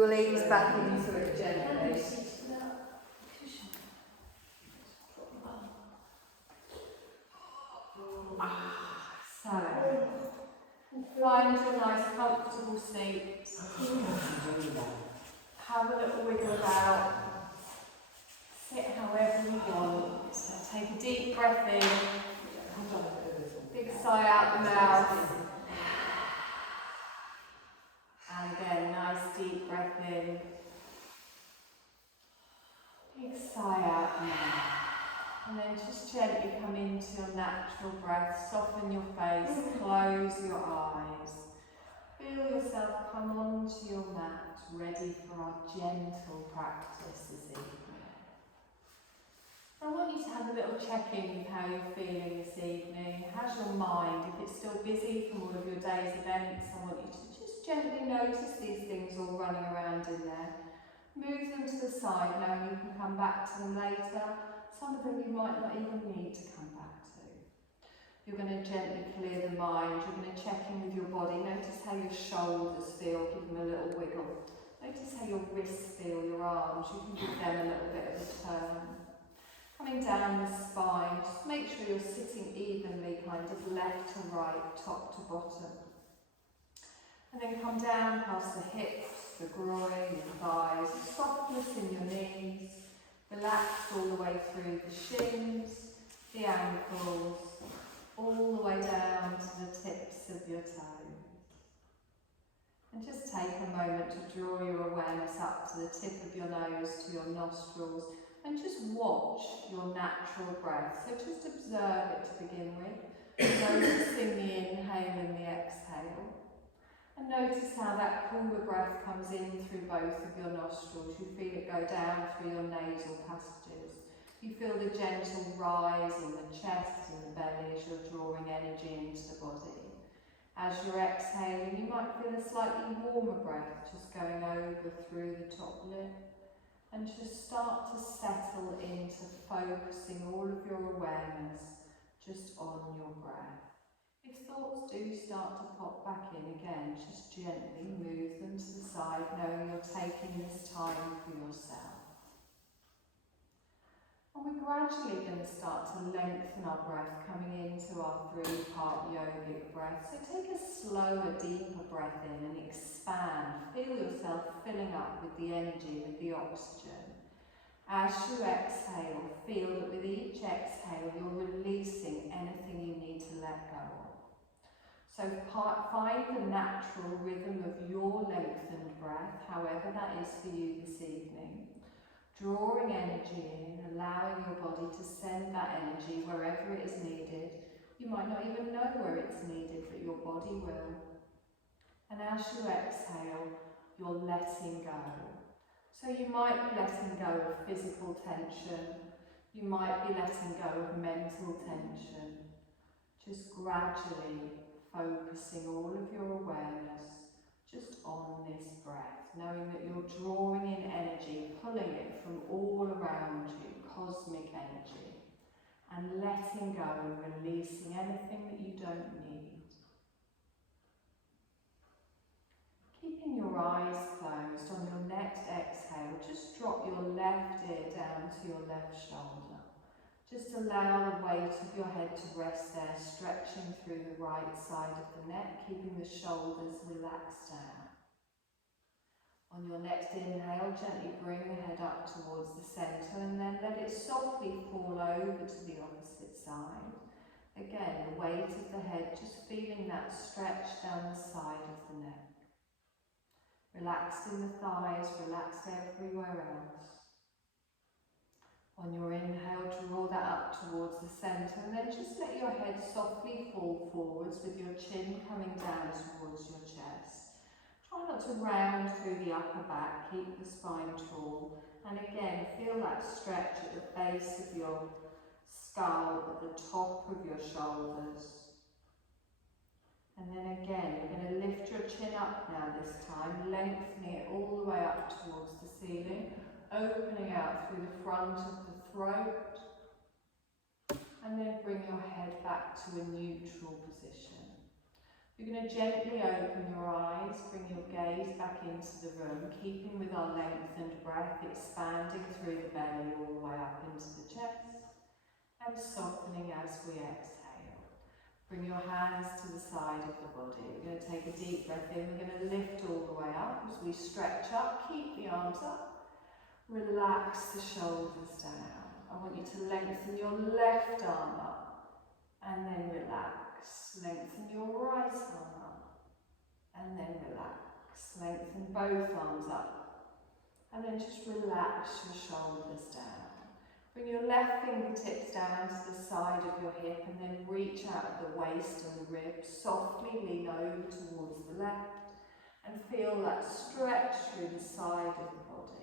will ease back into it gently. So, find a nice comfortable seat. Have a little wiggle about. Sit however you want. So take a deep breath in. Big sigh out the mouth. And again, nice deep breath in. Big sigh out the mouth. And then just gently come into your natural breath. Soften your face. Close your eyes. Feel yourself come onto your mat, ready for our gentle practice this evening. I want you to have a little check-in with how you're feeling this evening. How's your mind? If it's still busy from all of your day's events, I want you to just gently notice these things all running around in there. Move them to the side, knowing you can come back to them later. Some of them you might not even need to come back to. You're going to gently clear the mind. You're going to check in with your body. Notice how your shoulders feel. Give them a little wiggle. Notice how your wrists feel, your arms. You can give them a little bit of a turn. Coming down the spine, just make sure you're sitting evenly, kind of left to right, top to bottom. And then come down past the hips, the groin, the thighs, softness in your knees. Relax all the way through the shins, the ankles, all the way down to the tips of your toes. And just take a moment to draw your awareness up to the tip of your nose, to your nostrils, and just watch your natural breath. So just observe it to begin with, noticing the inhale and the exhale. And notice how that cooler breath comes in through both of your nostrils. You feel it go down through your nasal passages. You feel the gentle rise in the chest and the belly as you're drawing energy into the body. As you're exhaling, you might feel a slightly warmer breath just going over through the top lip. And just start to settle into focusing all of your awareness just on your breath. If thoughts do start to pop back in again, just gently move them to the side, knowing you're taking this time for yourself. And we're gradually going to start to lengthen our breath, coming into our three-part yogic breath. So take a slower, deeper breath in and expand. Feel yourself filling up with the energy, with the oxygen. As you exhale, feel that with each exhale you're releasing anything you need to let go of. So find the natural rhythm of your lengthened breath, however that is for you this evening. Drawing energy in, allowing your body to send that energy wherever it is needed. You might not even know where it's needed, but your body will. And as you exhale, you're letting go. So you might be letting go of physical tension. You might be letting go of mental tension. Just gradually focusing all of your awareness just on this breath, knowing that you're drawing in energy, pulling it from all around you, cosmic energy, and letting go and releasing anything that you don't need. Keeping your eyes closed, on your next exhale, just drop your left ear down to your left shoulder. Just allow the weight of your head to rest there, stretching through the right side of the neck, keeping the shoulders relaxed down. On your next inhale, gently bring the head up towards the centre and then let it softly fall over to the opposite side. Again, the weight of the head, just feeling that stretch down the side of the neck. Relaxed in the thighs, relaxed everywhere else. On your inhale, draw that up towards the centre and then just let your head softly fall forwards with your chin coming down towards your chest. Try not to round through the upper back, keep the spine tall. And again, feel that stretch at the base of your skull, at the top of your shoulders. And then again, you're going to lift your chin up now this time, lengthening it all the way up towards the ceiling. Opening out through the front of the throat, and then bring your head back to a neutral position. You're going to gently open your eyes, bring your gaze back into the room, keeping with our lengthened breath, expanding through the belly all the way up into the chest, and softening as we exhale. Bring your hands to the side of the body. We're going to take a deep breath in. We're going to lift all the way up as we stretch up. Keep the arms up. Relax the shoulders down. I want you to lengthen your left arm up and then relax. Lengthen your right arm up and then relax. Lengthen both arms up and then just relax your shoulders down. Bring your left fingertips down to the side of your hip and then reach out at the waist and the ribs. Softly lean over towards the left and feel that stretch through the side of the body.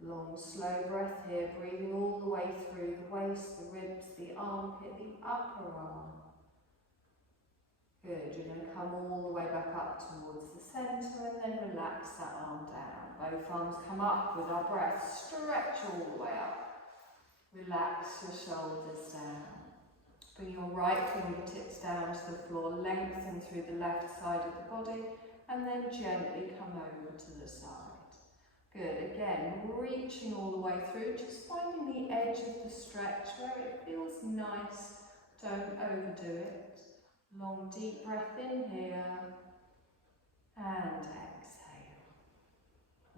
Long, slow breath here, breathing all the way through the waist, the ribs, the armpit, the upper arm. Good, you're going to come all the way back up towards the centre and then relax that arm down. Both arms come up with our breath, stretch all the way up. Relax your shoulders down. Bring your right fingertips down to the floor, lengthen through the left side of the body and then gently come over to the side. Good, again, reaching all the way through, just finding the edge of the stretch where it feels nice, don't overdo it. Long deep breath in here and exhale.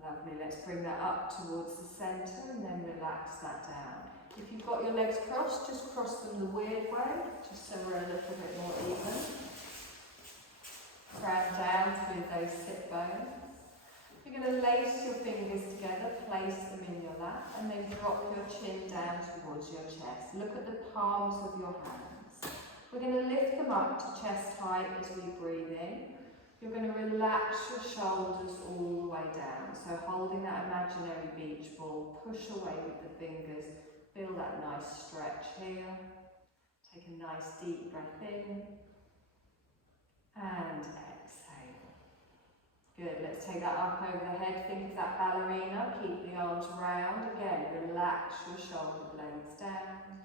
Lovely, let's bring that up towards the centre and then relax that down. If you've got your legs crossed, just cross them the weird way, just so we're a little bit more even. Ground down through those sit bones. You're going to lace your fingers together, place them in your lap, and then drop your chin down towards your chest. Look at the palms of your hands. We're going to lift them up to chest height as we breathe in. You're going to relax your shoulders all the way down. So holding that imaginary beach ball, push away with the fingers. Feel that nice stretch here. Take a nice deep breath in. And exhale. Good, let's take that up over the head. Think of that ballerina. Keep the arms round. Again, relax your shoulder blades down.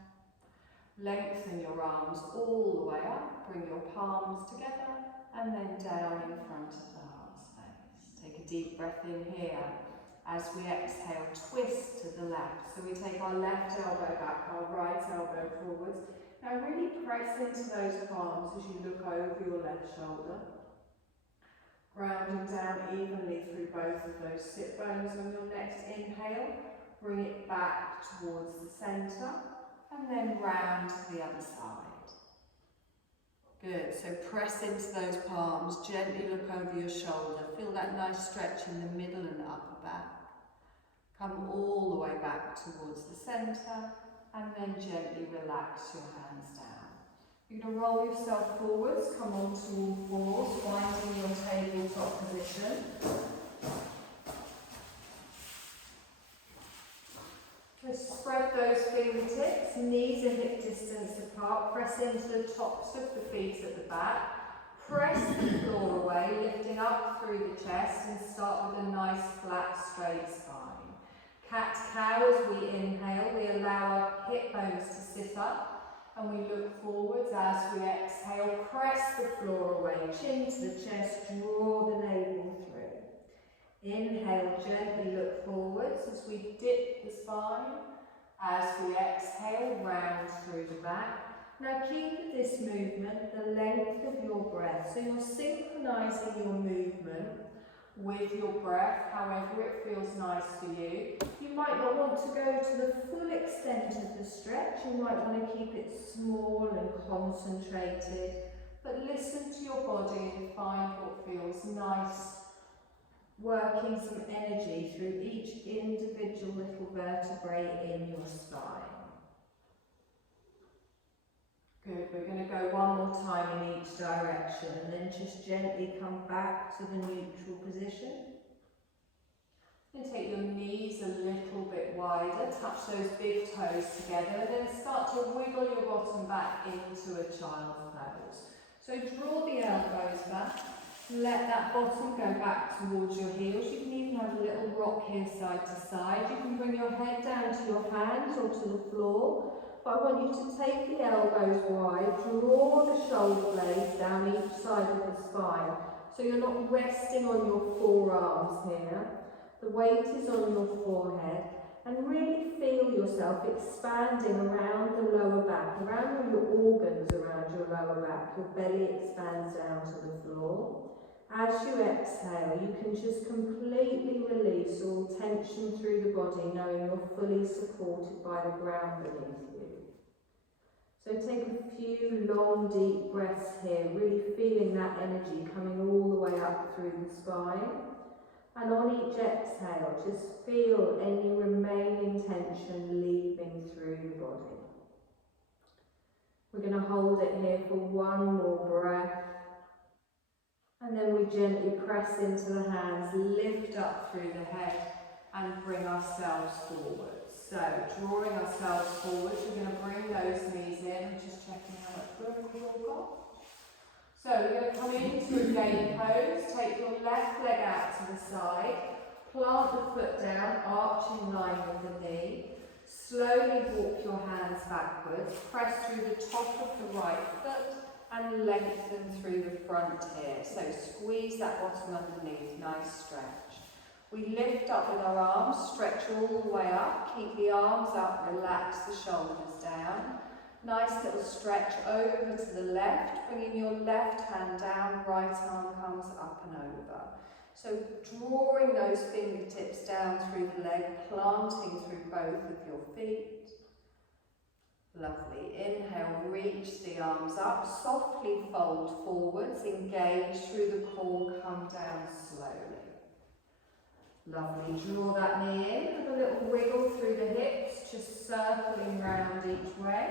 Lengthen your arms all the way up, bring your palms together and then down in front of the heart space. Take a deep breath in here. As we exhale, twist to the left. So we take our left elbow back, our right elbow forwards. Now really press into those palms as you look over your left shoulder. Grounding down evenly through both of those sit bones. On your next inhale, bring it back towards the centre. And then round to the other side. Good, so press into those palms, gently look over your shoulder, feel that nice stretch in the middle and upper back. Come all the way back towards the centre and then gently relax your hands down. You're going to roll yourself forwards, come onto all fours, finding your tabletop position. Just spread those fingertips, knees are hip distance apart, press into the tops of the feet at the back, press the floor away, lifting up through the chest and start with a nice flat straight spine. Cat-cow as we inhale, we allow our hip bones to sit up and we look forwards as we exhale, press the floor away, chin to the chest, draw the navel through. Inhale, gently look forwards as we dip the spine. As we exhale, round through the back. Now keep this movement the length of your breath. So you're synchronising your movement with your breath, however it feels nice for you. You might not want to go to the full extent of the stretch. You might want to keep it small and concentrated. But listen to your body and find what feels nice. Working some energy through each individual little vertebrae in your spine. Good, we're going to go one more time in each direction and then just gently come back to the neutral position. And take your knees a little bit wider, touch those big toes together and then start to wiggle your bottom back into a child's pose. So draw the elbows back. Let that bottom go back towards your heels. You can even have a little rock here side to side. You can bring your head down to your hands or to the floor. But I want you to take the elbows wide, draw the shoulder blades down each side of the spine. So you're not resting on your forearms here. The weight is on your forehead. And really feel yourself expanding around the lower back, around all your organs around your lower back. Your belly expands down to the floor. As you exhale, you can just completely release all tension through the body, knowing you're fully supported by the ground beneath you. So take a few long, deep breaths here, really feeling that energy coming all the way up through the spine. And on each exhale, just feel any remaining tension leaving through the body. We're going to hold it here for one more breath. And then we gently press into the hands, lift up through the head and bring ourselves forward. So drawing ourselves forward, we're going to bring those knees in. I'm just checking how much room we've all got. So we're going to come into a gate pose, take your left leg out to the side, plant the foot down, arch in line with the knee, slowly walk your hands backwards, press through the top of the right foot and lengthen through the front here. So squeeze that bottom underneath, nice stretch. We lift up with our arms, stretch all the way up, keep the arms up, relax the shoulders down. Nice little stretch over to the left, bringing your left hand down, right arm comes up and over. So drawing those fingertips down through the leg, planting through both of your feet. Lovely. Inhale, reach the arms up, softly fold forwards, engage through the core, come down slowly. Lovely. Draw that knee in, have a little wiggle through the hips, just circling round each way.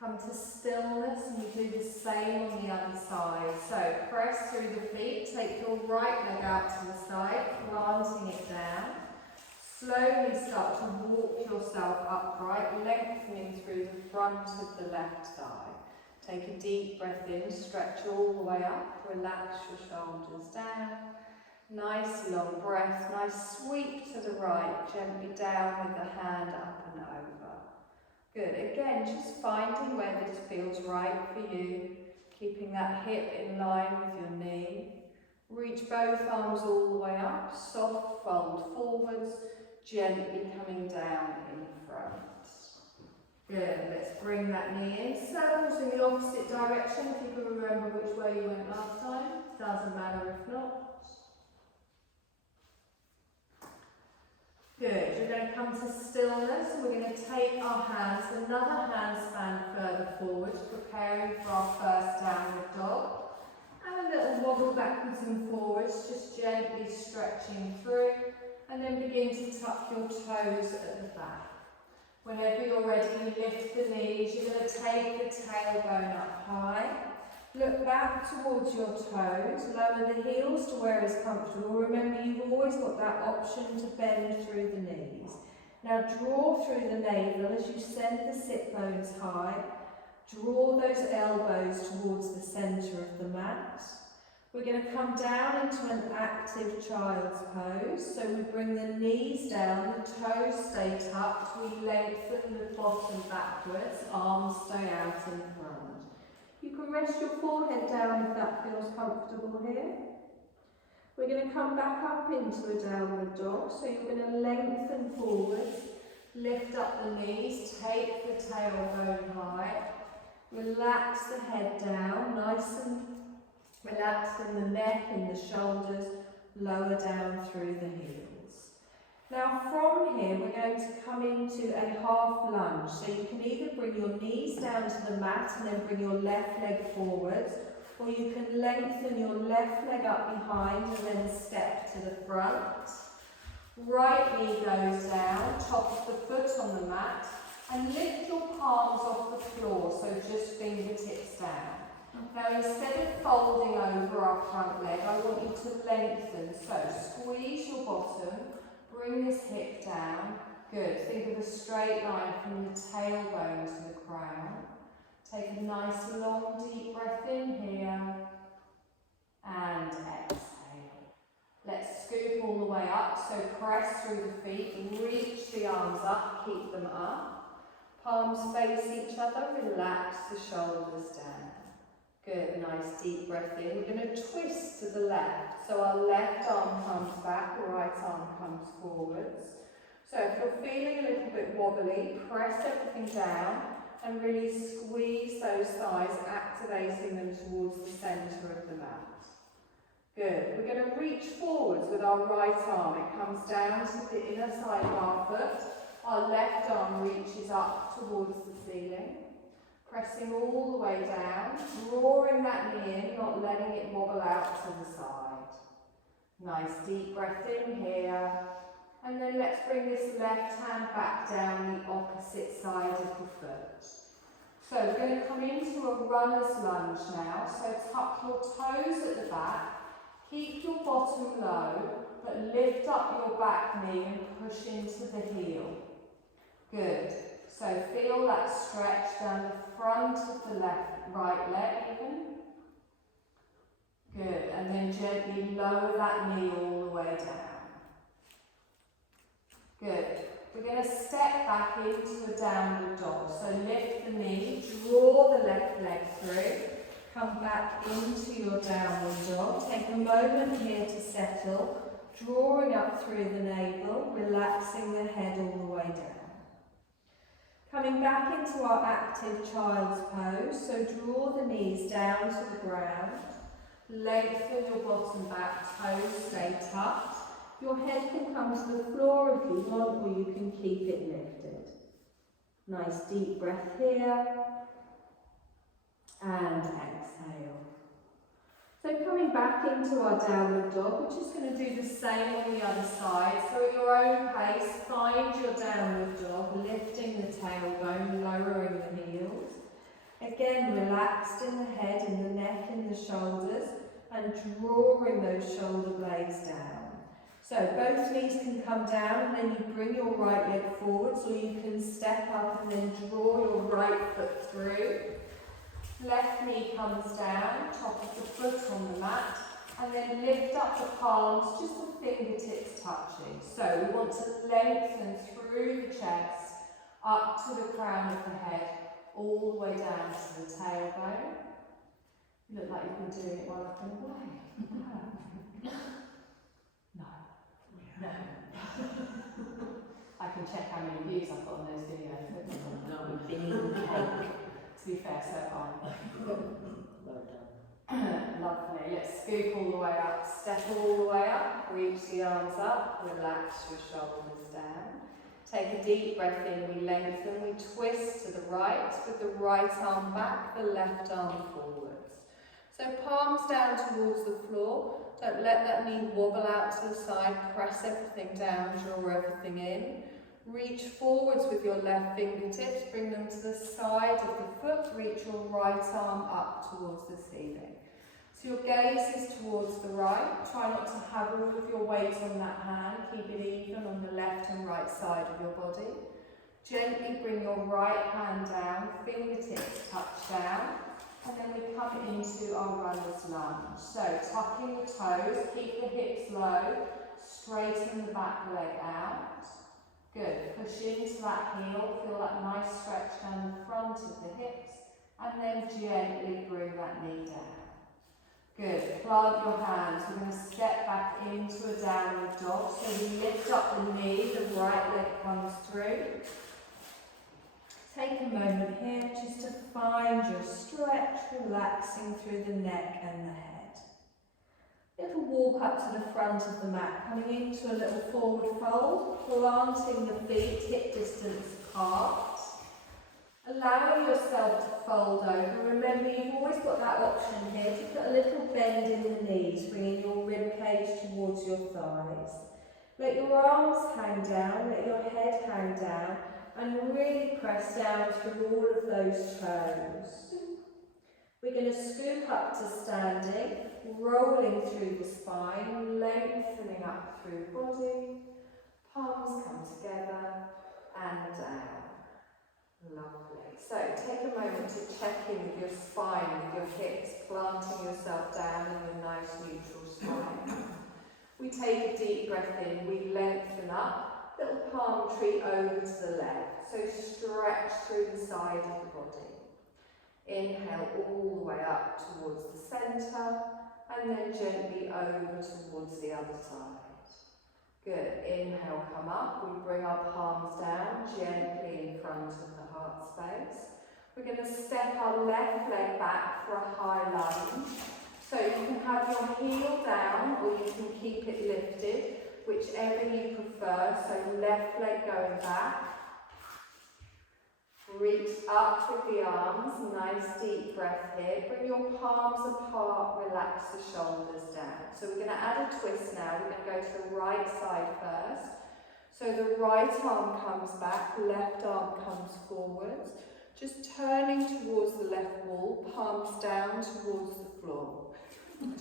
Come to stillness and you do the same on the other side. So press through the feet, take your right leg out to the side, planting it down. Slowly start to walk yourself upright, lengthening through the front of the left thigh. Take a deep breath in, stretch all the way up, relax your shoulders down. Nice long breath, nice sweep to the right, gently down with the hand up and over. Good, again, just finding where this feels right for you, keeping that hip in line with your knee. Reach both arms all the way up, soft fold forwards, gently coming down in front. Good, let's bring that knee in. Circles in the opposite direction, if you can remember which way you went last time. Doesn't matter if not. Good, you're going to come to stillness and we're going to take our hands, another handstand further forward, preparing for our first downward dog. And a little wobble backwards and forwards, just gently stretching through, and then begin to tuck your toes at the back. Whenever you're ready, lift the knees, you're going to take the tailbone up high. Look back towards your toes, lower the heels to where it's comfortable. Remember, you've always got that option to bend through the knees. Now draw through the navel as you send the sit bones high. Draw those elbows towards the centre of the mat. We're going to come down into an active child's pose. So we bring the knees down, the toes stay tucked. We lengthen the bottom backwards, arms stay out in front. You can rest your forehead down if that feels comfortable here. We're going to come back up into a downward dog. So you're going to lengthen forwards, lift up the knees, take the tailbone high, relax the head down, nice and relaxed in the neck, in the shoulders, lower down through the heels. Now from here we're going to come into a half lunge. So you can either bring your knees down to the mat and then bring your left leg forwards, or you can lengthen your left leg up behind and then step to the front. Right knee goes down, top of the foot on the mat, and lift your palms off the floor, so just fingertips down. Now instead of folding over our front leg, I want you to lengthen. So squeeze your bottom, bring this hip down. Good. Think of a straight line from the tailbone to the crown. Take a nice long deep breath in here and exhale. Let's scoop all the way up, so press through the feet, reach the arms up, keep them up. Palms face each other, relax the shoulders down. Good, nice deep breath in. We're going to twist to the left, so our left arm comes back, right arm comes forwards. So if you're feeling a little bit wobbly, press everything down and really squeeze those thighs, activating them towards the centre of the mat. Good. We're going to reach forwards with our right arm. It comes down to the inner side of our foot. Our left arm reaches up towards the ceiling. Pressing all the way down, drawing that knee in, not letting it wobble out to the side. Nice deep breath in here. And then let's bring this left hand back down the opposite side of the foot. So we're going to come into a runner's lunge now. So tuck your toes at the back. Keep your bottom low, but lift up your back knee and push into the heel. Good. So feel that stretch down the front of the right leg even. Good. And then gently lower that knee all the way down. Good. We're going to step back into a downward dog. So lift the knee, draw the left leg through. Come back into your downward dog. Take a moment here to settle, drawing up through the navel, relaxing the head all the way down. Coming back into our active child's pose, so draw the knees down to the ground, lengthen your bottom back, toes stay tucked. Your head can come to the floor if you want, or you can keep it lifted. Nice deep breath here. And exhale. So coming back into our downward dog, we're just going to do the same on the other side. So at your own pace, find your downward dog, lifting the tailbone, lowering the heels. Again, relaxed in the head, in the neck, in the shoulders, and drawing those shoulder blades down. So both knees can come down, and then you bring your right leg forwards, or you can step up and then draw your right foot through. Left knee comes down, top of the foot on the mat, and then lift up the palms, just the fingertips touching. So we want to lengthen through the chest, up to the crown of the head, all the way down to the tailbone. You look like you've been doing it while I've been away. No. No. I can check how many views I've got on those videos. No, we've been eating cake. To be fair, so far. Well done. Lovely. Let's scoop all the way up, step all the way up, reach the arms up, relax your shoulders down. Take a deep breath in, we lengthen, we twist to the right with the right arm back, the left arm forwards. So palms down towards the floor, don't let that knee wobble out to the side, press everything down, draw everything in. Reach forwards with your left fingertips, bring them to the side of the foot, reach your right arm up towards the ceiling. So your gaze is towards the right, try not to have all of your weight on that hand, keep it even on the left and right side of your body. Gently bring your right hand down, fingertips touch down, and then we come into our runner's lunge. So tucking the toes, keep the hips low, straighten the back leg out. Good, push into that heel, feel that nice stretch down the front of the hips, and then gently bring that knee down. Good, plant your hands, we're going to step back into a downward dog, so we lift up the knee, the right leg comes through. Take a moment here just to find your stretch, relaxing through the neck and the head. Little walk up to the front of the mat, coming into a little forward fold, planting the feet hip distance apart. Allowing yourself to fold over. Remember, you've always got that option here to put a little bend in the knees, bringing your rib cage towards your thighs. Let your arms hang down, let your head hang down, and really press down through all of those toes. We're going to scoop up to standing, rolling through the spine, lengthening up through the body. Palms come together and down. Lovely. So take a moment to check in with your spine, with your hips, planting yourself down in a nice neutral spine. We take a deep breath in, we lengthen up, little palm tree over to the left. So stretch through the side of the body. Inhale all the way up towards the centre, and then gently over towards the other side. Good. Inhale, come up. We bring our palms down gently in front of the heart space. We're going to step our left leg back for a high lunge. So you can have your heel down or you can keep it lifted, whichever you prefer. So left leg going back. Reach up with the arms, nice deep breath here. Bring your palms apart, relax the shoulders down. So we're going to add a twist now. We're going to go to the right side first. So the right arm comes back, left arm comes forwards. Just turning towards the left wall, palms down towards the floor.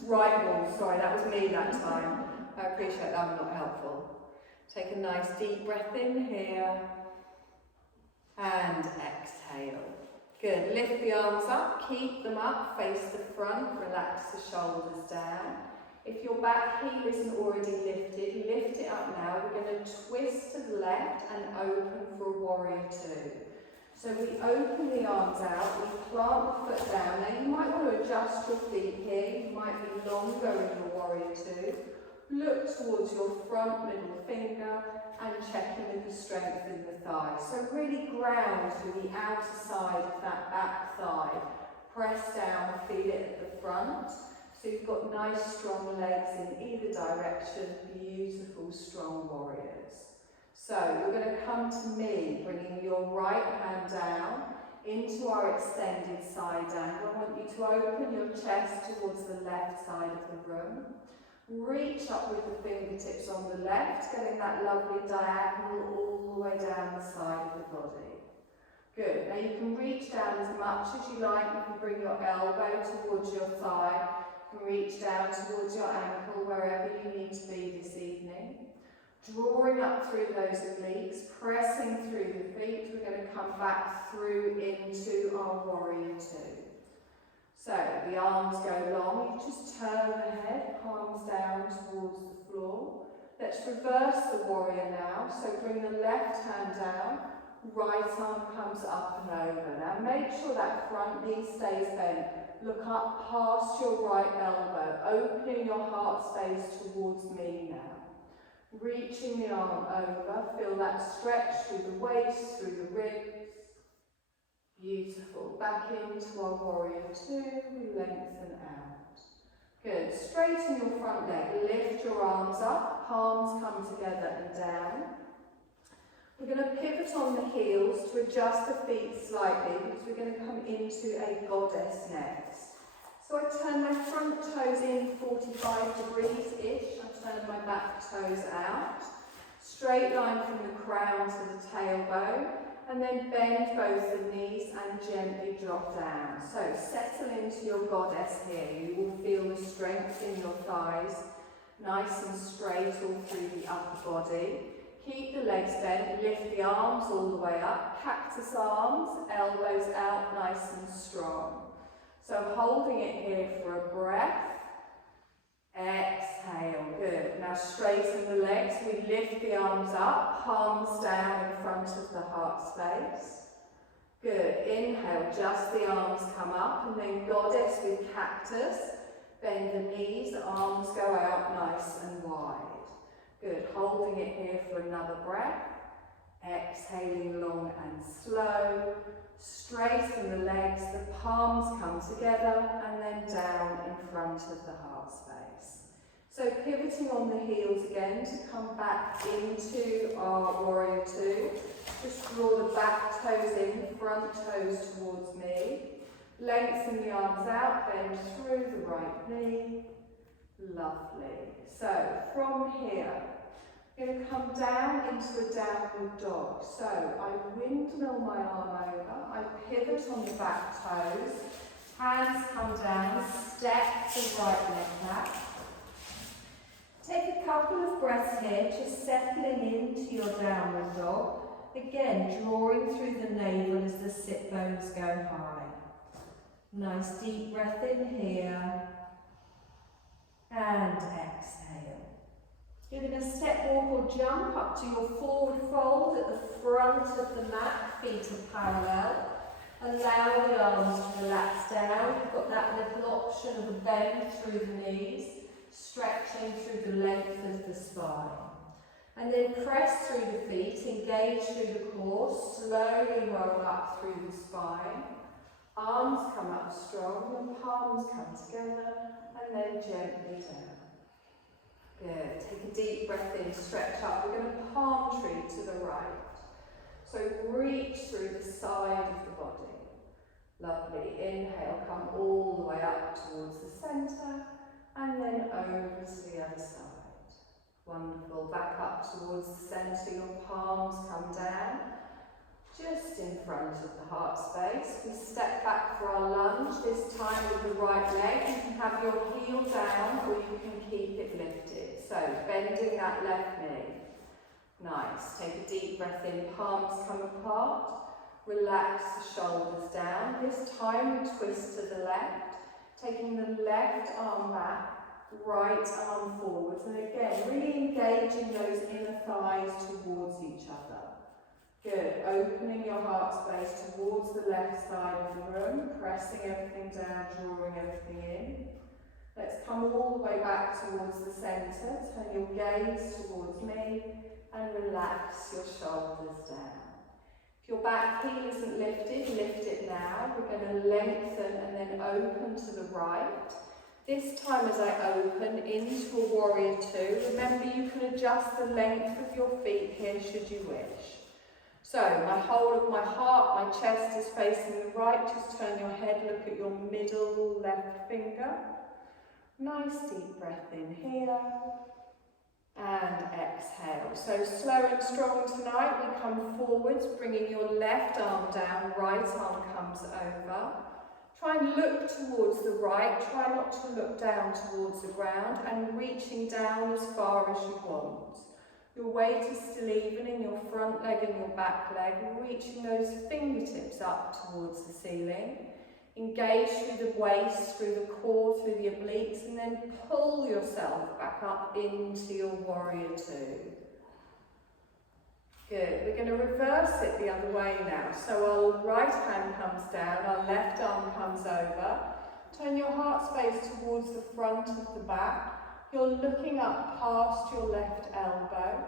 Right wall, sorry, that was me that time. I appreciate that, I'm not helpful. Take a nice deep breath in here. And exhale. Good. Lift the arms up, keep them up, face the front, relax the shoulders down. If your back heel isn't already lifted, lift it up now. We're going to twist to the left and open for a warrior two. So we open the arms out, we plant the foot down. Now you might want to adjust your feet here. You might be longer in your warrior two. Look towards your front middle finger and check in with the strength in the thigh. So really ground through the outer side of that back thigh. Press down, feel it at the front. So you've got nice strong legs in either direction, beautiful strong warriors. So you're going to come to me, bringing your right hand down into our extended side angle. I want you to open your chest towards the left side of the room. Reach up with the fingertips on the left, getting that lovely diagonal all the way down the side of the body. Good. Now you can reach down as much as you like. You can bring your elbow towards your thigh. You can reach down towards your ankle, wherever you need to be this evening. Drawing up through those obliques, pressing through the feet. We're going to come back through into our warrior two. So the arms go long, you just turn the head, palms down towards the floor. Let's reverse the warrior now. So bring the left hand down, right arm comes up and over. Now make sure that front knee stays bent. Look up past your right elbow, opening your heart space towards me now. Reaching the arm over, feel that stretch through the waist, through the ribs. Beautiful. Back into our warrior two, we lengthen out. Good. Straighten your front leg, lift your arms up, palms come together and down. We're going to pivot on the heels to adjust the feet slightly because we're going to come into a goddess next. So I turn my front toes in 45 degrees-ish. I turn my back toes out. Straight line from the crown to the tailbone. And then bend both the knees and gently drop down. So settle into your goddess here. You will feel the strength in your thighs, nice and straight all through the upper body. Keep the legs bent, lift the arms all the way up, cactus arms, elbows out nice and strong. So holding it here for a breath. Exhale, good. Now straighten the legs, we lift the arms up, palms down in front of the heart space. Good, inhale, just the arms come up and then goddess with cactus. Bend the knees, arms go out nice and wide. Good, holding it here for another breath. Exhaling long and slow. Straighten the legs, the palms come together and then down in front of the heart space. So pivoting on the heels again to come back into our warrior two. Just draw the back toes in, front toes towards me. Lengthen the arms out, bend through the right knee. Lovely. So from here, I'm going to come down into a downward dog. So I windmill my arm over, I pivot on the back toes, hands come down, step the right leg back. Take a couple of breaths here, just settling into your downward dog. Again, drawing through the navel as the sit bones go high. Nice deep breath in here, and exhale. You're going to step, walk or jump up to your forward fold at the front of the mat, feet are parallel. Allow the arms to relax down. You've got that little option of a bend through the knees, stretching through the length of the spine. And then press through the feet, engage through the core, slowly roll up through the spine. Arms come up strong, and palms come together, and then gently down. Good. Take a deep breath in, stretch up. We're going to palm tree to the right. So reach through the side of the body. Lovely. Inhale, come all the way up towards the centre, and then over to the other side. Wonderful. Back up towards the centre. Your palms come down, just in front of the heart space. We step back for our lunge, this time with the right leg. You can have your heel down, or you can keep it lifted. So, bending that left knee. Nice. Take a deep breath in, palms come apart. Relax the shoulders down. This time we twist to the left, taking the left arm back, right arm forwards. And again, really engaging those inner thighs towards each other. Good. Opening your heart space towards the left side of the room, pressing everything down, drawing everything in. Let's come all the way back towards the centre. Turn your gaze towards me and relax your shoulders down. If your back heel isn't lifted, lift it now. We're going to lengthen and then open to the right. This time as I open into a warrior two, remember you can adjust the length of your feet here should you wish. So my whole of my heart, my chest is facing the right. Just turn your head, look at your middle left finger. Nice deep breath in here. And exhale. So slow and strong tonight. We come forwards, bringing your left arm down, right arm comes over. Try and look towards the right. Try not to look down towards the ground, and reaching down as far as you want. Your weight is still even in your front leg and your back leg, reaching those fingertips up towards the ceiling. Engage through the waist, through the core, through the obliques, and then pull yourself back up into your warrior two. Good. We're going to reverse it the other way now. So our right hand comes down, our left arm comes over. Turn your heart space towards the front of the back. You're looking up past your left elbow,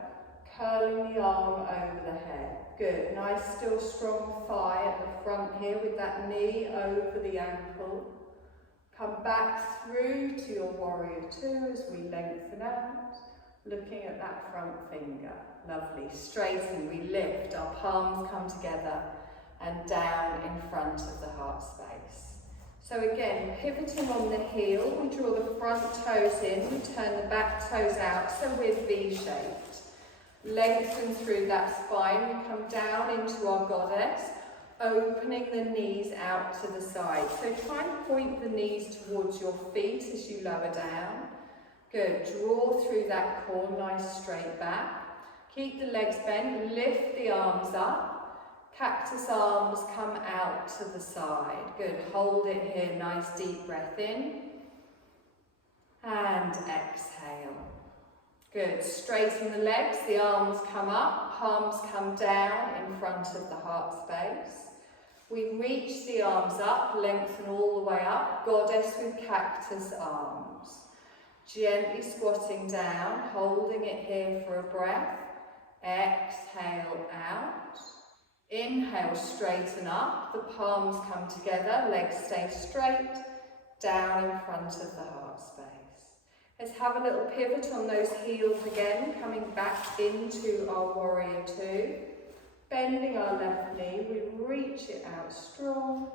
curling the arm over the head. Good. Nice, still strong thigh at the front here with that knee over the ankle. Come back through to your warrior two as we lengthen out, looking at that front finger. Lovely. Straighten, we lift, our palms come together and down in front of the heart space. So again, pivoting on the heel, we draw the front toes in, we turn the back toes out, so we're V-shaped. Lengthen through that spine, we come down into our goddess, opening the knees out to the side. So try and point the knees towards your feet as you lower down. Good, draw through that core, nice straight back. Keep the legs bent, lift the arms up. Cactus arms come out to the side. Good, hold it here, nice deep breath in. And exhale. Good, straighten the legs, the arms come up, palms come down in front of the heart space. We reach the arms up, lengthen all the way up, goddess with cactus arms. Gently squatting down, holding it here for a breath. Exhale out. Inhale, straighten up, the palms come together, legs stay straight, down in front of the heart space. Let's have a little pivot on those heels again, coming back into our warrior two. Bending our left knee, we reach it out strong.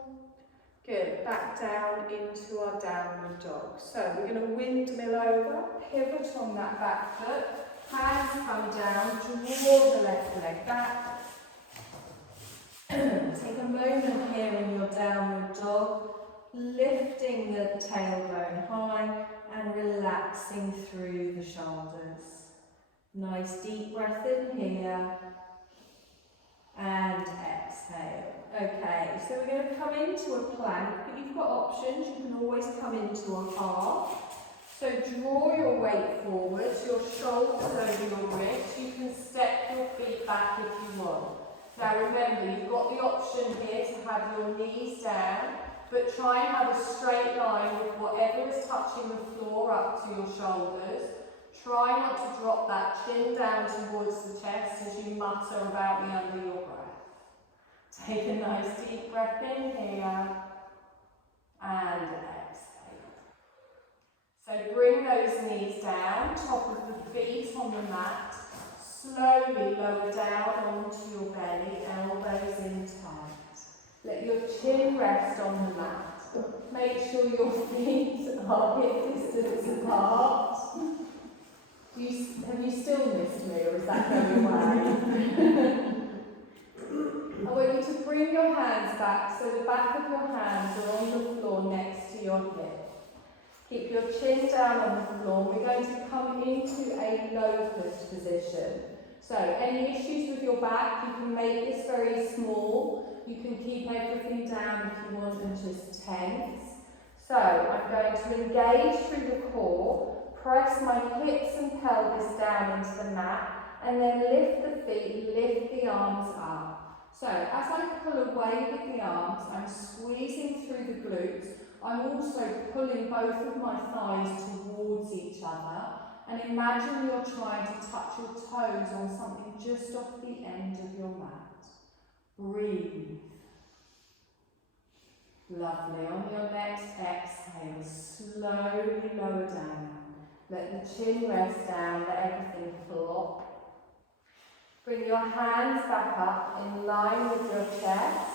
Good, back down into our downward dog. So we're going to windmill over, pivot on that back foot, hands come down, draw the left leg back. Take a moment here in your downward dog, lifting the tailbone high and relaxing through the shoulders. Nice deep breath in here and exhale. Okay, so we're going to come into a plank, but you've got options. You can always come into a half. So draw your weight forwards, your shoulders remember, you've got the option here to have your knees down, but try and have a straight line with whatever is touching the floor up to your shoulders. Try not to drop that chin down towards the chest as you mutter about me under your breath. Take a nice deep breath in here and exhale. So bring those knees down, top of the feet on the mat. Slowly lower down onto your belly, elbows in tight. Let your chin rest on the mat. Make sure your feet are hip distance apart. Have you still missed me, or is that going away? I want you to bring your hands back so the back of your hands are on the floor next to your hip. Keep your chin down on the floor. We're going to come into a locust position. So any issues with your back, you can make this very small. You can keep everything down if you want and just tense. So I'm going to engage through the core. Press my hips and pelvis down into the mat, and then lift the feet, lift the arms up. So as I pull away with the arms, I'm squeezing through the glutes. I'm also pulling both of my thighs towards each other, and imagine you're trying to touch your toes on something just off the end of your mat. Breathe. Lovely. On your next exhale, slowly lower down. Let the chin rest down, let everything flop. Bring your hands back up in line with your chest,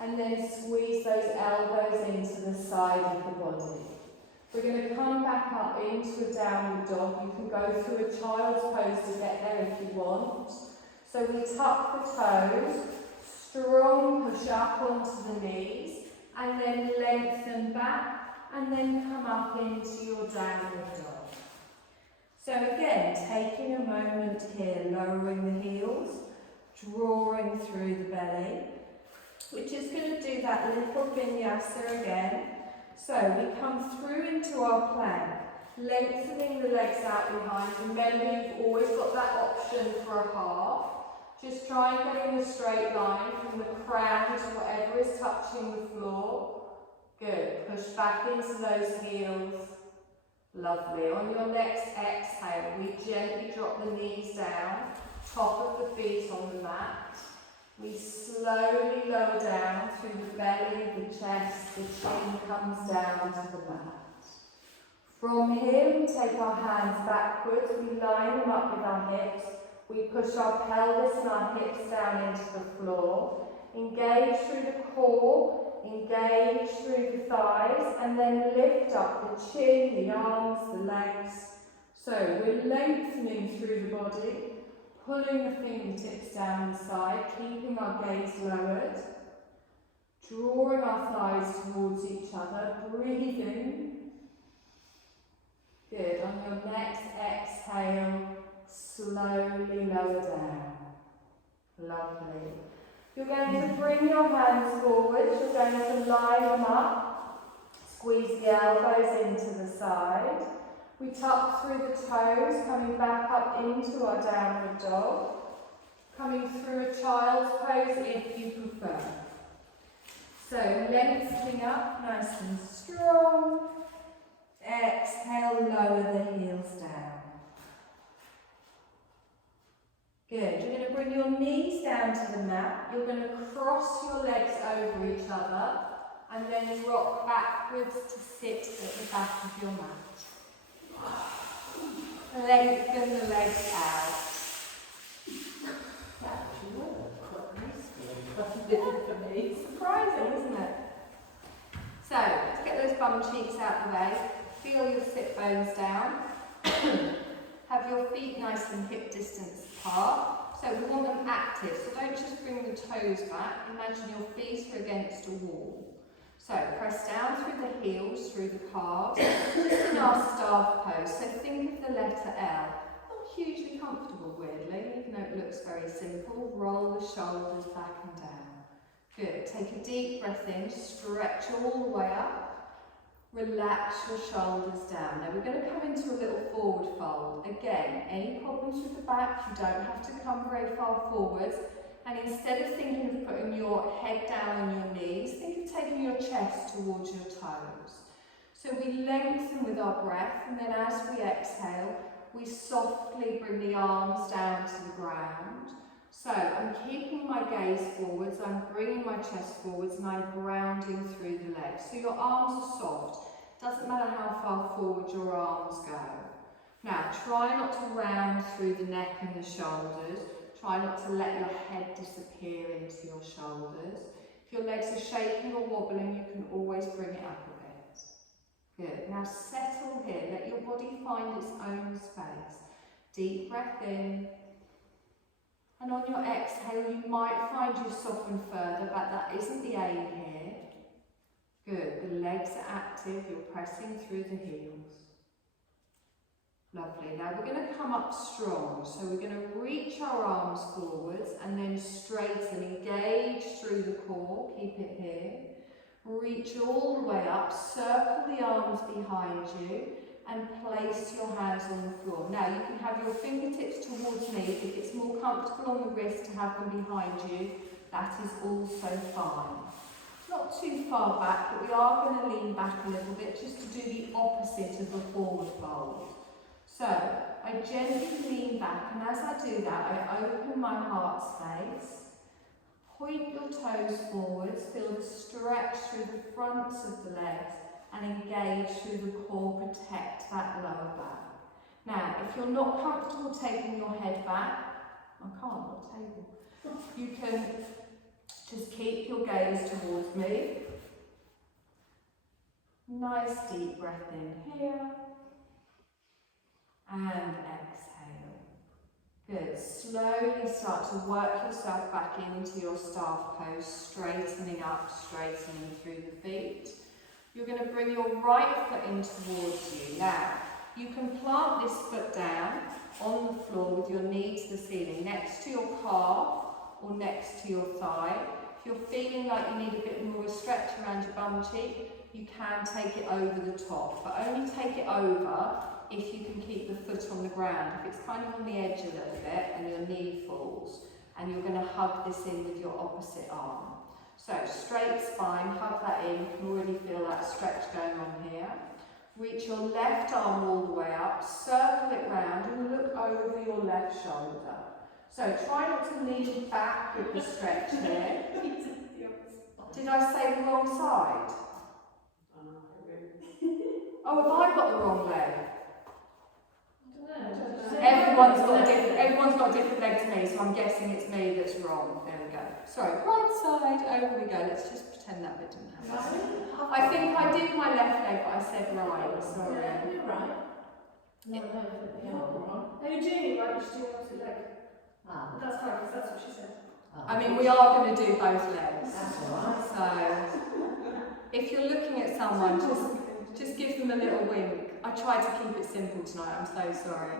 and then squeeze those elbows into the side of the body. We're going to come back up into a downward dog. You can go through a child's pose to get there if you want. So we tuck the toes, strong push up onto the knees, and then lengthen back, and then come up into your downward dog. So again, taking a moment here, lowering the heels, drawing through the belly. We're just going to do that little vinyasa again. So we come through into our plank, lengthening the legs out behind. Remember, you've always got that option for a half. Just try and get in a straight line from the crown to whatever is touching the floor. Good. Push back into those heels. Lovely. On your next exhale, we gently drop the knees down, top of the feet on the mat. We slowly lower down through the belly, the chest, the chin comes down to the mat. From here, we take our hands backwards, we line them up with our hips, we push our pelvis and our hips down into the floor, engage through the core, engage through the thighs, and then lift up the chin, the arms, the legs. So we're lengthening through the body, pulling the fingertips down the side, keeping our gaze lowered, drawing our thighs towards each other, breathing. Good. On your next exhale, slowly lower down. Lovely. You're going to bring your hands forward, you're going to line them up, squeeze the elbows into the side. We tuck through the toes, coming back up into our downward dog, coming through a child's pose if you prefer. So lengthening up, nice and strong. Exhale, lower the heels down. Good. You're going to bring your knees down to the mat. You're going to cross your legs over each other and then rock backwards to sit at the back of your mat. Lengthen the legs out. That actually worked quite nicely for me. Surprising, isn't it? So, let's get those bum cheeks out of the way. Feel your sit bones down. Have your feet nice and hip distance apart. So we want them active, so don't just bring the toes back. Imagine your feet are against a wall. So press down through the heels, through the calves, just in our staff pose. So think of the letter L. Not hugely comfortable, weirdly, even though it looks very simple. Roll the shoulders back and down. Good. Take a deep breath in, stretch all the way up. Relax your shoulders down. Now we're going to come into a little forward fold. Again, any problems with the back, you don't have to come very far forwards. And instead of thinking of putting your head down on your knees, think of taking your chest towards your toes. So we lengthen with our breath, and then as we exhale, we softly bring the arms down to the ground. So I'm keeping my gaze forwards, I'm bringing my chest forwards, and I'm grounding through the legs. So your arms are soft. Doesn't matter how far forward your arms go. Now try not to round through the neck and the shoulders. Try not to let your head disappear into your shoulders. If your legs are shaking or wobbling, you can always bring it up a bit. Good. Now settle here. Let your body find its own space. Deep breath in. And on your exhale, you might find you soften further, but that isn't the aim here. Good. The legs are active. You're pressing through the heels. Lovely. Now we're going to come up strong. So we're going to reach our arms forwards and then straighten. Engage through the core. Keep it here. Reach all the way up. Circle the arms behind you and place your hands on the floor. Now you can have your fingertips towards me. If it's more comfortable on the wrist to have them behind you, that is also fine. Not too far back, but we are going to lean back a little bit just to do the opposite of a forward fold. So, I gently lean back, and as I do that, I open my heart space, point your toes forwards, feel the stretch through the fronts of the legs, and engage through the core, protect that lower back. Now, if you're not comfortable taking your head back, I can't, what table? You can just keep your gaze towards me. Nice deep breath in here. And exhale. Good. Slowly start to work yourself back into your staff pose, straightening up, straightening through the feet. You're going to bring your right foot in towards you. Now, you can plant this foot down on the floor with your knee to the ceiling, next to your calf or next to your thigh. If you're feeling like you need a bit more of a stretch around your bum cheek, you can take it over the top, but only take it over if you can keep the foot on the ground. If it's kind of on the edge a little bit and your knee falls, and you're going to hug this in with your opposite arm. So straight spine, hug that in. You can already feel that stretch going on here. Reach your left arm all the way up, circle it round and look over your left shoulder. So try not to lean back with the stretch here. Did I say the wrong side? Oh, have I got the wrong leg? Everyone's got a different leg to me, so I'm guessing it's me that's wrong. There we go. Sorry, right side, over we go. Let's just pretend that bit didn't happen. I think I did my left leg, but I said right. Sorry. Yeah, you're right. No, you're wrong. No, you're doing it right, you should do the opposite leg. Ah. That's fine, because that's what she said. I mean, we are going to do both legs. That's alright. So, if you're looking at someone, just give them a little wink. I tried to keep it simple tonight, I'm so sorry.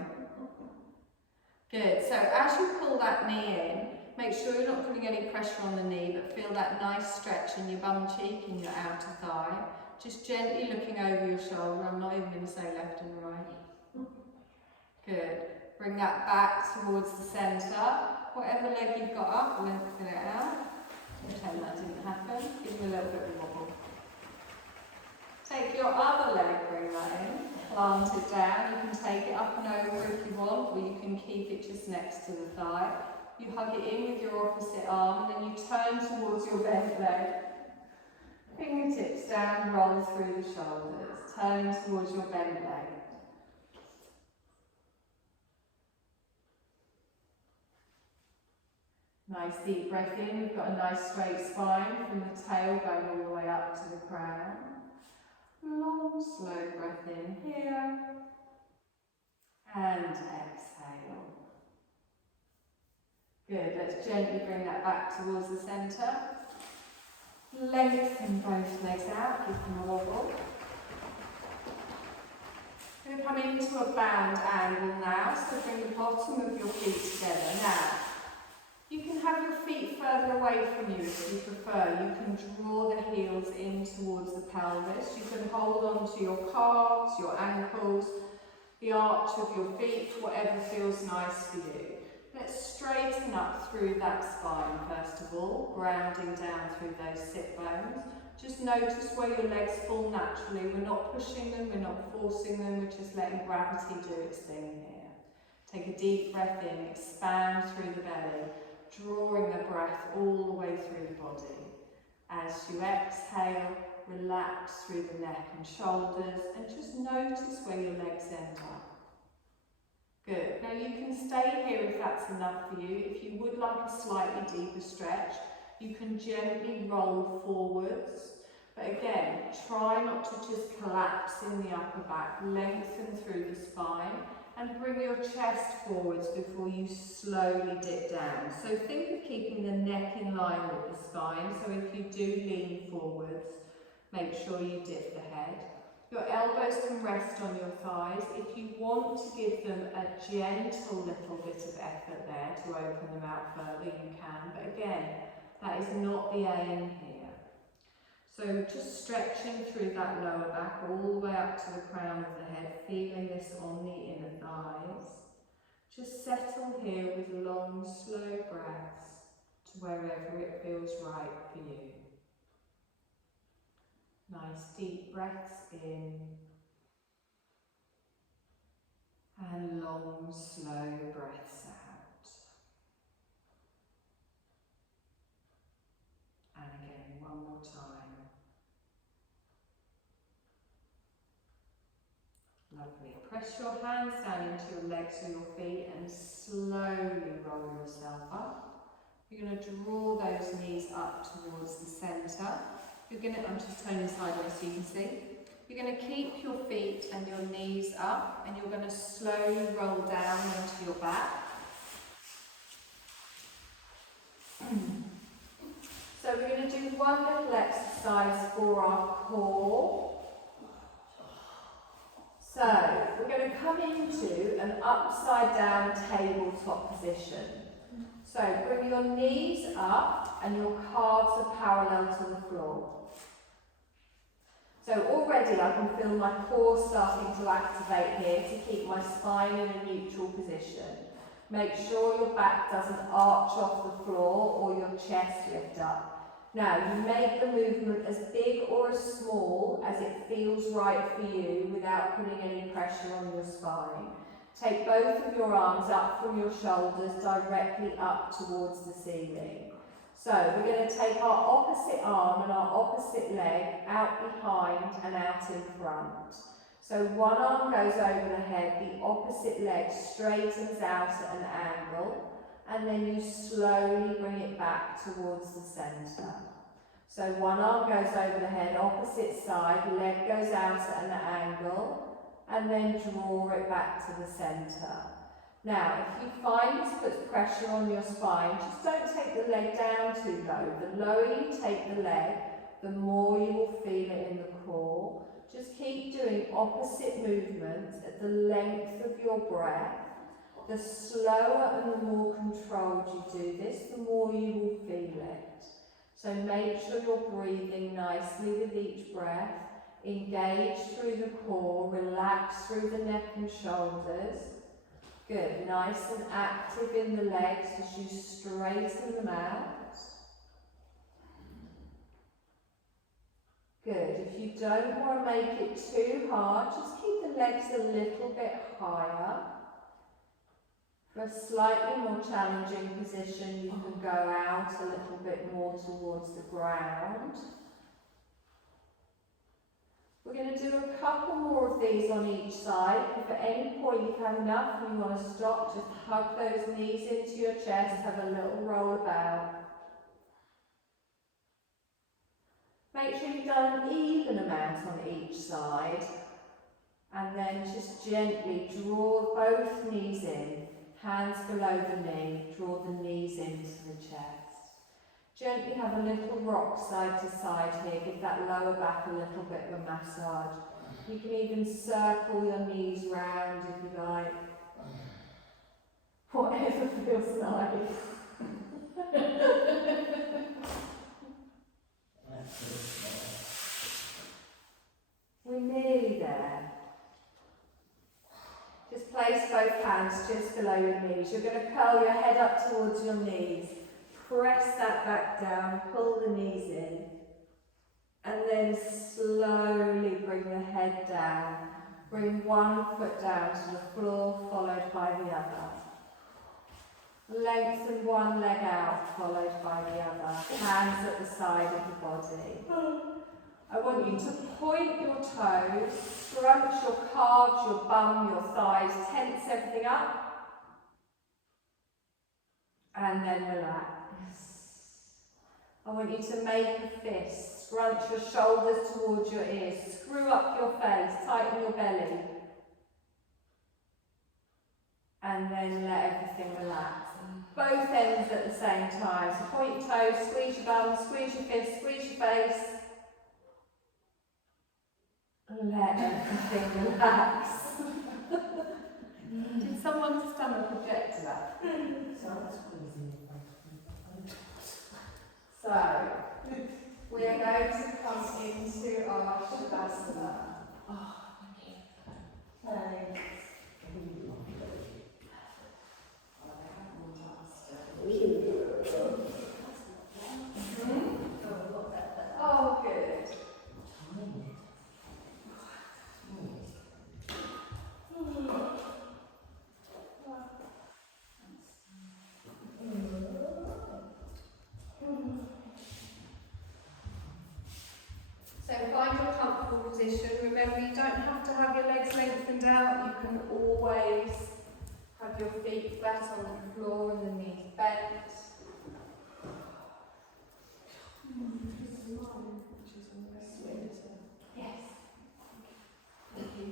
Good, so as you pull that knee in, make sure you're not putting any pressure on the knee, but feel that nice stretch in your bum cheek and your outer thigh. Just gently looking over your shoulder. I'm not even going to say left and right. Good. Bring that back towards the centre. Whatever leg you've got up, lengthen it out. Pretend that didn't happen. Give them a little bit of wobble. Take your other leg, bring that in. Plant it down. You can take it up and over if you want, or you can keep it just next to the thigh. You hug it in with your opposite arm, and then you turn towards your bent leg. Fingertips down, roll through the shoulders. Turning towards your bent leg. Nice deep breath in. We've got a nice straight spine from the tail going all the way up to the crown. Long, slow breath in here. And exhale. Good. Let's gently bring that back towards the centre. Lengthen both legs out. Give them a wobble. We're going to come into a bound angle now. So bring the bottom of your feet together. Now, you can have your feet further away from you if you prefer. You can draw the heels in towards the pelvis. You can hold on to your calves, your ankles, the arch of your feet, whatever feels nice for you. Let's straighten up through that spine first of all, grounding down through those sit bones. Just notice where your legs fall naturally. We're not pushing them, we're not forcing them, we're just letting gravity do its thing here. Take a deep breath in, expand through the belly, drawing the breath all the way through the body. As you exhale, relax through the neck and shoulders and just notice where your legs end up. Good. Now you can stay here if that's enough for you. If you would like a slightly deeper stretch, you can gently roll forwards. But again, try not to just collapse in the upper back. Lengthen through the spine and bring your chest forwards before you slowly dip down. So think of keeping the neck in line with the spine. So if you do lean forwards, make sure you dip the head. Your elbows can rest on your thighs. If you want to give them a gentle little bit of effort there to open them out further, you can. But again, that is not the aim here. So just stretching through that lower back all the way up to the crown of the head, feeling this on the inner thighs. Just settle here with long, slow breaths to wherever it feels right for you. Nice deep breaths in and long, slow breaths out. And again, one more time. Lovely. Press your hands down into your legs or your feet and slowly roll yourself up. You're going to draw those knees up towards the centre. I'm just turning sideways so you can see. You're going to keep your feet and your knees up and you're going to slowly roll down onto your back. So we're going to do one little exercise for our core. So we're going to come into an upside down tabletop position. So bring your knees up and your calves are parallel to the floor. So already I can feel my core starting to activate here to keep my spine in a neutral position. Make sure your back doesn't arch off the floor or your chest lift up. Now you make the movement as big or as small as it feels right for you without putting any pressure on your spine. Take both of your arms up from your shoulders directly up towards the ceiling. So we're going to take our opposite arm and our opposite leg out behind and out in front. So one arm goes over the head, the opposite leg straightens out at an angle, and then you slowly bring it back towards the centre. So one arm goes over the head, opposite side, leg goes out at an angle, and then draw it back to the centre. Now, if you find this puts pressure on your spine, just don't take the leg down too low. The lower you take the leg, the more you will feel it in the core. Just keep doing opposite movements at the length of your breath. The slower and the more controlled you do this, the more you will feel it. So make sure you're breathing nicely with each breath. Engage through the core, relax through the neck and shoulders. Good, nice and active in the legs as you straighten them out. Good, if you don't want to make it too hard, just keep the legs a little bit higher. For a slightly more challenging position, you can go out a little bit more towards the ground. We're going to do a couple more of these on each side. If at any point you've had enough and you want to stop, just hug those knees into your chest, have a little roll about. Make sure you've done an even amount on each side. And then just gently draw both knees in, hands below the knee, draw the knees into the chest. Gently have a little rock side to side here, give that lower back a little bit of a massage. You can even circle your knees round if you like. Whatever feels nice. We're nearly there. Just place both both hands just below your knees. You're going to curl your head up towards your knees. Press that back down, pull the knees in. And then slowly bring the head down. Bring one foot down to the floor, followed by the other. Lengthen one leg out, followed by the other. Hands at the side of the body. I want you to point your toes, scrunch your calves, your bum, your thighs, tense everything up. And then relax. I want you to make a fist. Scrunch your shoulders towards your ears. Screw up your face. Tighten your belly. And then let everything relax. Both ends at the same time. So point your toes, squeeze your bum, squeeze your fist, squeeze your face. Let everything relax. Did someone's stomach object to that? So, we are going to come into our Shavasana. Thanks. Oh, good. So find your comfortable position. Remember, you don't have to have your legs lengthened out. You can always have your feet flat on the floor and the knees bent. Yes. Thank you.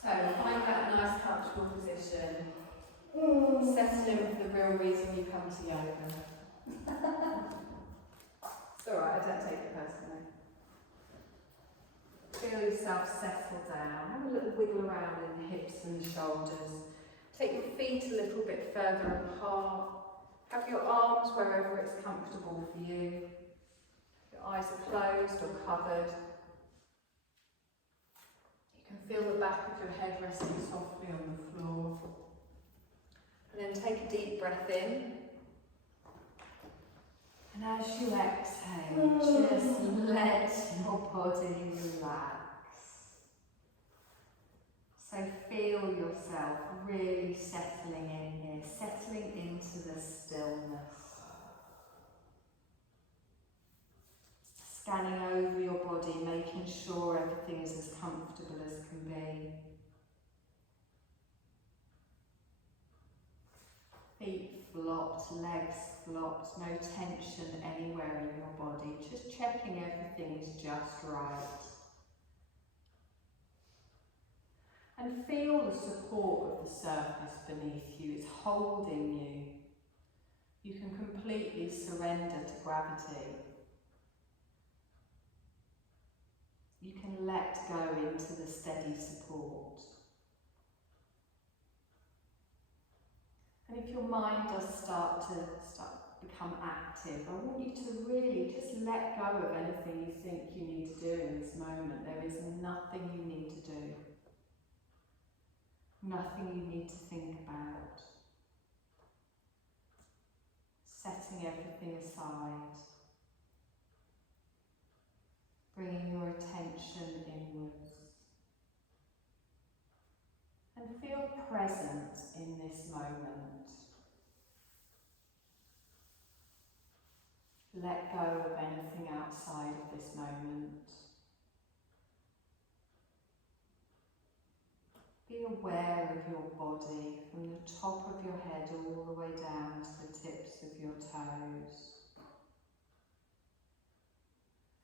So find that nice comfortable position. Settle in for the real reason you come to yoga. It's alright, I don't take it personally. Feel yourself settle down. Have a little wiggle around in the hips and the shoulders. Take your feet a little bit further apart. Have your arms wherever it's comfortable for you. Your eyes are closed or covered. You can feel the back of your head resting softly on the floor. And then take a deep breath in. And as you exhale, just let your body relax. So feel yourself really settling in here, settling into the stillness. Scanning over your body, making sure everything is as comfortable as can be. Feet flopped, legs flopped, no tension anywhere in your body, just checking everything is just right. And feel the support of the surface beneath you, it's holding you. You can completely surrender to gravity. You can let go into the steady support. And if your mind does start to become active, I want you to really just let go of anything you think you need to do in this moment. There is nothing you need to do. Nothing you need to think about. Setting everything aside. Bringing your attention inwards. And feel present in this moment. Let go of anything outside of this moment. Be aware of your body from the top of your head all the way down to the tips of your toes.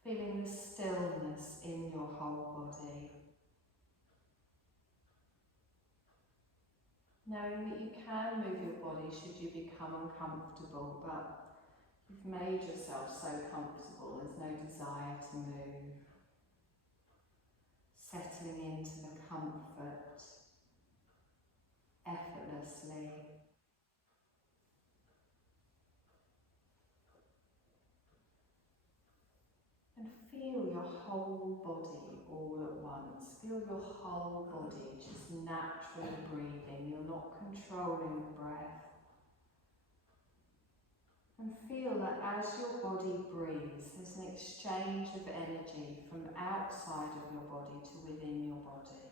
Feeling the stillness in your whole body. Knowing that you can move your body should you become uncomfortable, but you've made yourself so comfortable, there's no desire to move. settling into the comfort effortlessly. And feel your whole body all at once. Feel your whole body just naturally breathing. You're not controlling the breath. And feel that as your body breathes, there's an exchange of energy from outside of your body to within your body.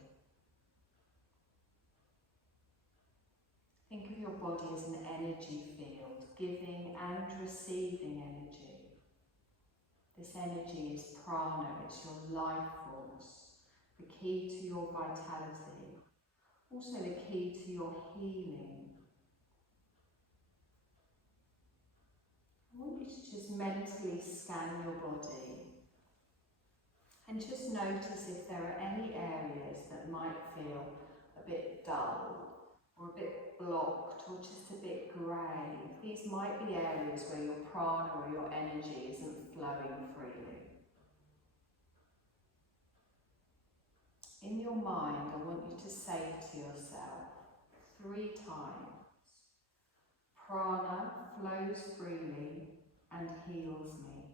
Think of your body as an energy field, giving and receiving energy. This energy is prana, it's your life force, the key to your vitality, also the key to your healing. I want you to just mentally scan your body and just notice if there are any areas that might feel a bit dull or a bit blocked or just a bit grey. These might be areas where your prana or your energy isn't flowing freely. In your mind, I want you to say to yourself 3 times, prana flows freely and heals me.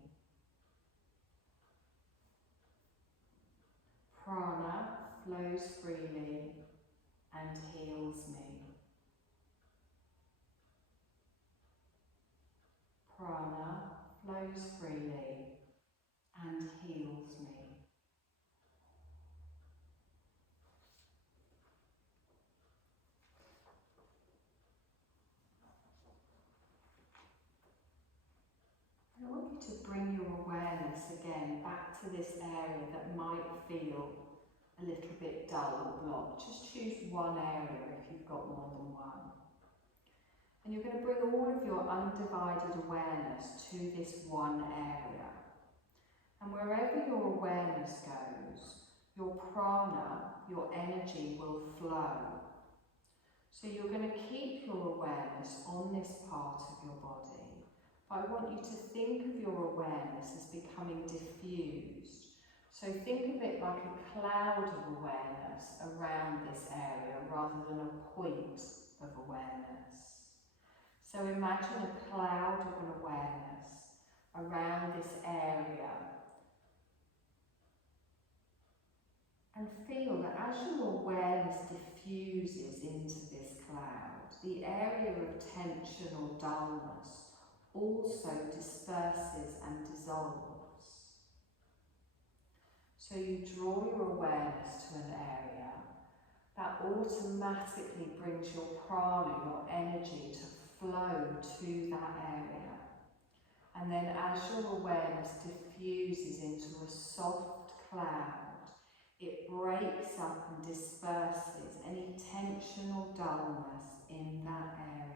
Prana flows freely and heals me. Prana flows freely and heals me. I want you to bring your awareness again back to this area that might feel a little bit dull or blocked. Just choose one area if you've got more than one. And you're going to bring all of your undivided awareness to this one area. And wherever your awareness goes, your prana, your energy will flow. So you're going to keep your awareness on this part of your body. I want you to think of your awareness as becoming diffused. So think of it like a cloud of awareness around this area rather than a point of awareness. So imagine a cloud of an awareness around this area. And feel that as your awareness diffuses into this cloud, the area of tension or dullness also disperses and dissolves. So you draw your awareness to an area that automatically brings your prana, your energy, to flow to that area. And then as your awareness diffuses into a soft cloud, it breaks up and disperses any tension or dullness in that area.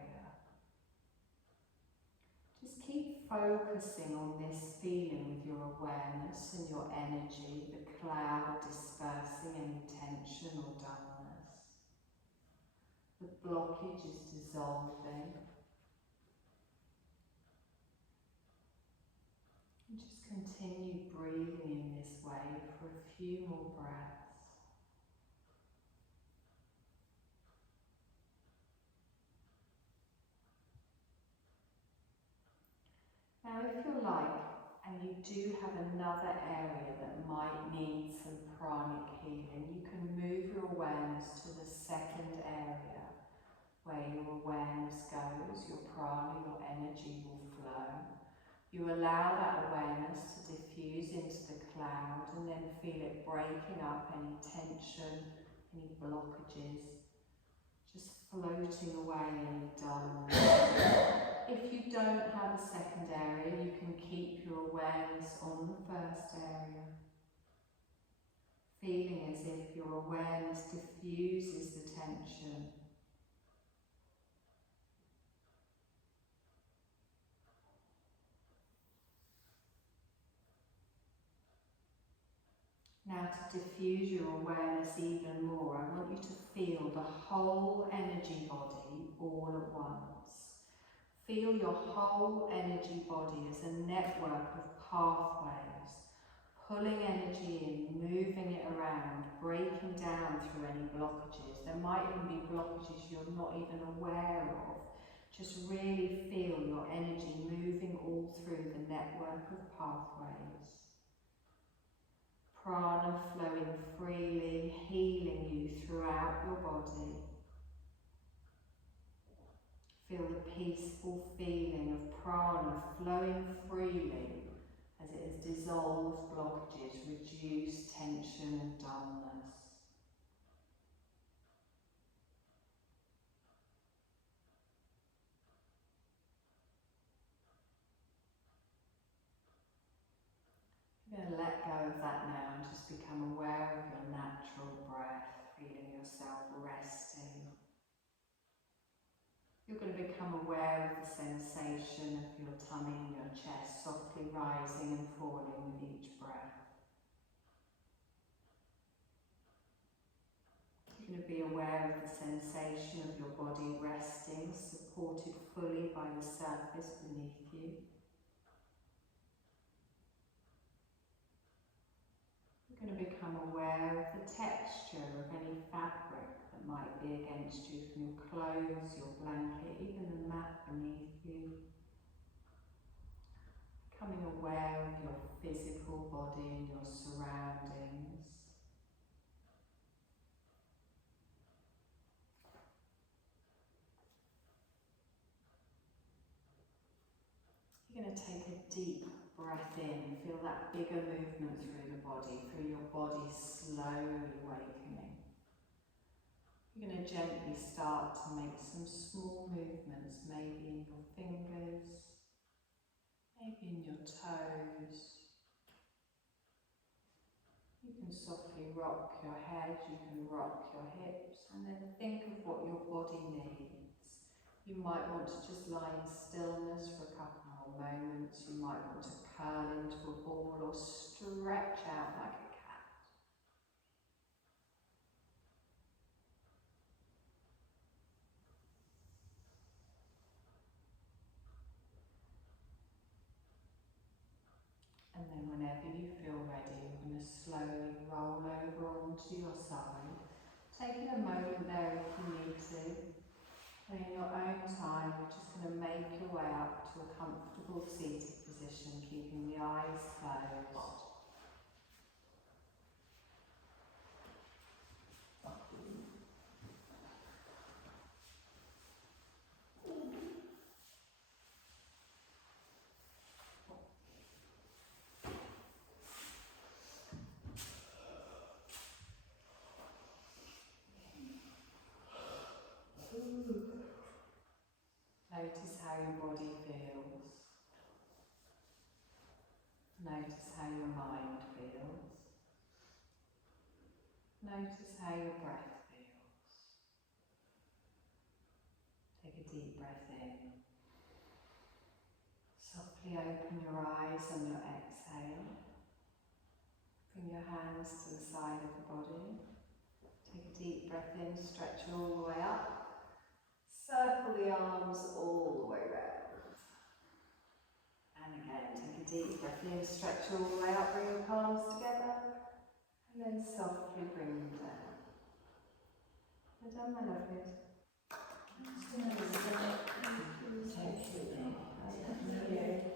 Just keep focusing on this feeling with your awareness and your energy, the cloud dispersing any tension or dullness. The blockage is dissolving. And just continue breathing in this way for a few more breaths. Now, if you like, and you do have another area that might need some pranic healing, you can move your awareness to the second area where your awareness goes, your prana, your energy will flow. You allow that awareness to diffuse into the cloud and then feel it breaking up any tension, any blockages, just floating away any dullness. If you don't have a second area, you can keep your awareness on the first area, feeling as if your awareness diffuses the tension. Now, to diffuse your awareness even more, I want you to feel the whole energy body all at once. Feel your whole energy body as a network of pathways Pulling energy in, moving it around, breaking down through any blockages. There might even be blockages you're not even aware of. Just really feel your energy moving all through the network of pathways. Prana flowing freely, healing you throughout your body. Feel the peaceful feeling of prana flowing freely as it has dissolved blockages, reduced tension and dullness. You're going to let go of that now and just become aware of your natural breath, feeling yourself resting. You're going to become aware of the sensation of your tummy and your chest softly rising and falling with each breath. You're going to be aware of the sensation of your body resting, supported fully by the surface beneath you. You're going to become aware of the texture of any fabric that might be against you from your clothes, your blanket, even the mat beneath you. Becoming aware of your physical body and your surroundings. You're going to take a deep breath in, feel that bigger movement through the body, through your body slowly awakening. You're going to gently start to make some small movements, maybe in your fingers, maybe in your toes. You can softly rock your head, you can rock your hips, and then think of what your body needs. You might want to just lie in stillness for a couple more moments. You might want to curl into a ball or stretch out like a cat. And then whenever you feel ready, you're going to slowly roll over onto your side. Taking a moment there if you need to. And in your own time, you're just going to make your way up to a comfortable seated position, keeping the eyes closed. Notice how your body feels. Notice how your mind feels. Notice how your breath feels. Take a deep breath in. Softly open your eyes on your exhale. Bring your hands to the side of the body. Take a deep breath in, stretch all the way up. Circle the arms all the way round. And again, take a deep breath in, stretch all the way up, bring your palms together. And then softly bring them down. Well done, my lovelies. Thank you.